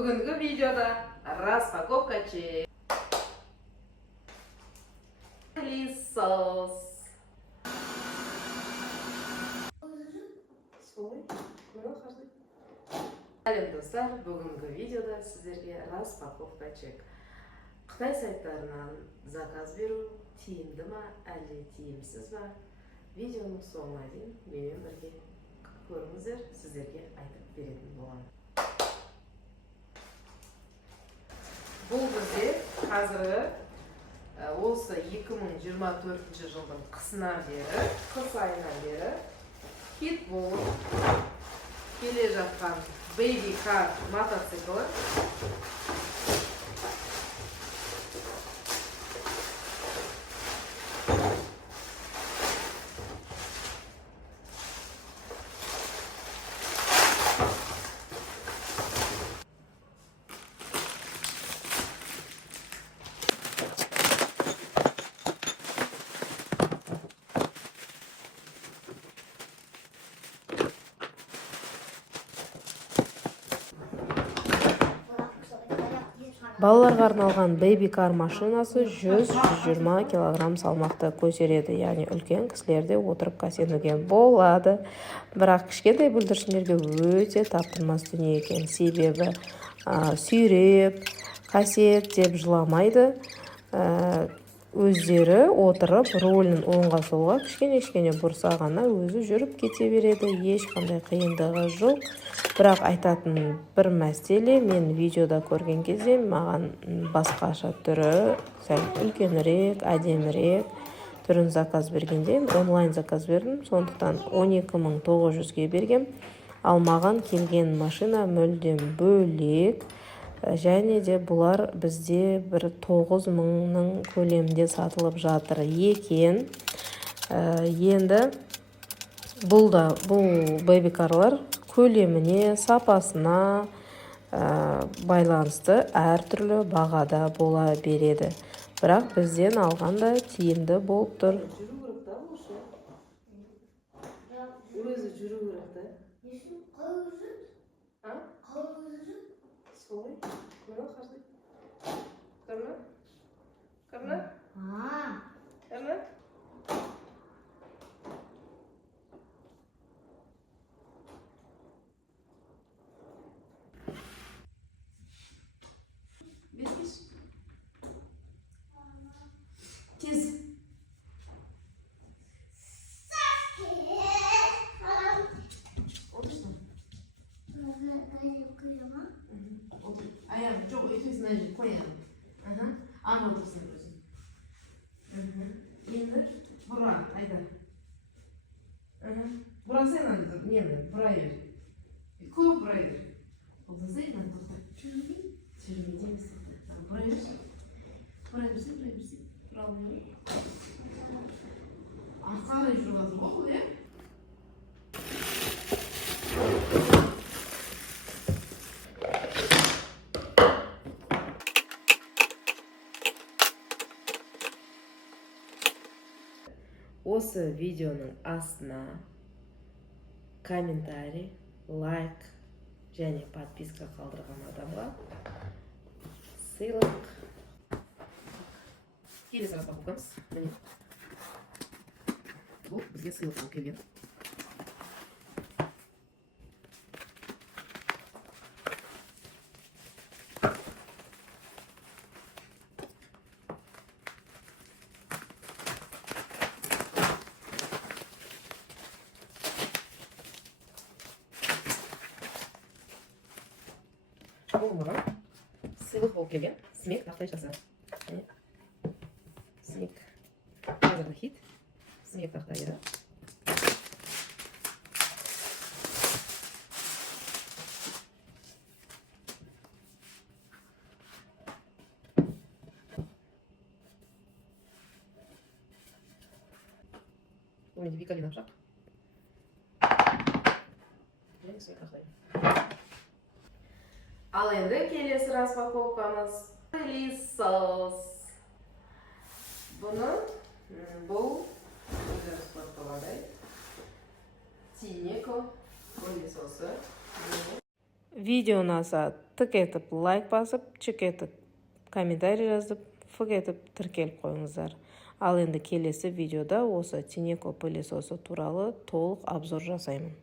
Бүгінгі видеода распаковка чек. Пылесос. Сәлем достар, бүгінгі видеода сіздерге распаковка чек. Қытай сайттарынан заказ беру тиімді ма, әлде тиімсіз ба? Видеоның соңына дейін менімен бірге көріңіздер, сіздерге айтып беретін боламын. Бұл бізде қазіргі осы 2024 жылдың қысынан бері, қыс айынан бері хит болып келе жатқан Baby Car мотоциклі. Балаларға арналған Baby Car машинасы 100-120 кг салмақты көтереді, яғни үлкен кісілерде отырып кәсенуге болады. Бірақ кішкентай бүлдіршіндерге өте таптырмас дүние екен. Себебі сүйреп, қасиет деп жыламайды. Өздері отырып, рөлін оңға солға кішкене бұрса ғана өзі жүріп кете береді. Ешқандай қиындығы жоқ. Бірақ айтатын бір мәселе, мен видеода көрген кезде маған басқаша түрі, сәл үлкенірек, әдемірек түрін заказ бергенде, онлайн заказ бердім, сондықтан 12.900-ге бергем. Ал маған келген машина мүлдем бөлек, және де бұлар бізде бір 9.000-ның көлемінде сатылып жатыр екен. Енді бұл Baby Car'лар көлеміне, сапасына байланысты әртүрлі бағада бола береді. Бірақ бізден алғанда тиімді болып тұр. Тез. Аяғым жоқ, өйтесін әжі қоямын. Ан отырсын өзін. Енді бұра, айда. Бұра сен аңды, нені, бұра ер. Көп бұра ер. Олдасай, ан тоқта. Жүрмей дейміз. Бұра ерсің. Бұра ерсің. Бұра алмай. Арқарай жүргазы оқыл, е? Осы видеоның астына комментарий, лайк және подписка қалдырған адамға сыйлық. Келесі распаковкамыз. Бұл бізге сыйлық болып келген. Бұл маған сыйлық болып келген смек тақтайшасы. Смек қазіргі хит. Смек тақтайы. Бұл менде бикалин апшақ. Және смек тақтайы. Ал енді келесі распаковкамыз пылесос. Бұл Тинеко пылесосы. Видео ұнаса тік етіп лайк басып, чек етіп комментарий жазып, фық етіп тіркеліп қойыңыздар. Ал енді келесі видеода осы Тинеко пылесосы туралы толық обзор жасаймын.